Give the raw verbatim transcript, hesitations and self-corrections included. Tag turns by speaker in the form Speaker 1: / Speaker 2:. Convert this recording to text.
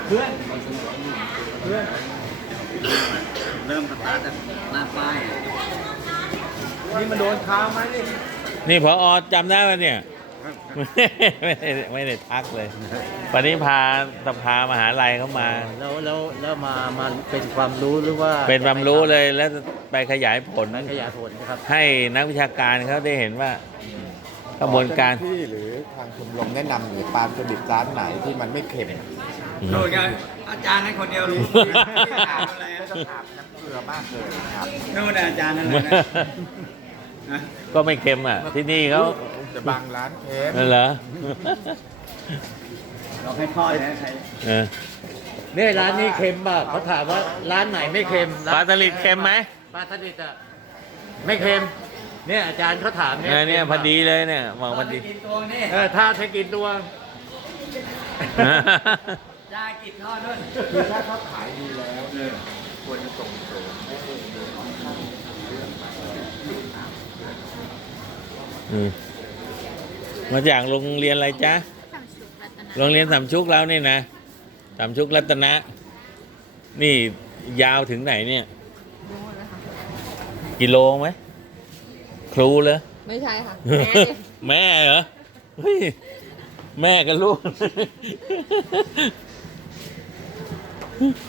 Speaker 1: เพื่อนเพื่อนเริ่มสตาร์ทจากหน้าป้ายนี่มันโดนค้าไหมนี่
Speaker 2: นี่พอจำได้ป่ะเนี่ยไม่ได้ไม่ได้ทักเลยวันนี้พาสภามหาลัยเข้ามา
Speaker 1: แล้วแล้วแล้วมามาเป็นความรู้หรือว่า
Speaker 2: เป็นความรู้เลยแล้วไปขยายผล
Speaker 1: ขยายผลครับ
Speaker 2: ให้นักวิชาการเขาได้เห็นว่ากระบวนการ
Speaker 3: ที่หรือทางชมรมแนะนำหรือปลาสลิดร้านไหนที่มันไม่เค็ม
Speaker 1: โดยการอาจารย์ให้คนเดียวรู้ถามอะไร
Speaker 3: ไม่ต้องถามน้ำเกลือมากเลยครับ
Speaker 1: นู่นอาจารย์นั่นนะ
Speaker 2: ก็ไม่เค็มอ่ะที่นี่เขา
Speaker 3: จะบางร้านเค็ม
Speaker 2: นั่นเหรอ
Speaker 1: เราให้พ่อเลยนะใคร
Speaker 2: เนี่ย
Speaker 1: ร้านนี้เค็มป่ะเขาถามว่าร้านไหนไม่เค็ม
Speaker 2: ปลาสลิดเค็มไหม
Speaker 1: ปลาสลิดอ่ะไม่เค็มเนี่ยอาจารย์เขาถามเนี่ย
Speaker 2: เนี่ยพอดีเลยเนี่ยมองพอดี
Speaker 1: เออถ้าให้กินตัวได้กินทอดด้วย
Speaker 3: คือถ้าเขาขายดีแล้วเนี่ยควรจะส่งเสริมให้
Speaker 2: มาจากโรงเรียนอะไรจ๊ะโรงเรียนสามชุกแล้วนี่นะสามชุกรัตนะนี่ยาวถึงไหนเนี่ยกิโลไหมครูเหรอ
Speaker 4: ไม่ใช่ค่ะ
Speaker 2: แม่เหรอเฮ้ยแม่กับลูก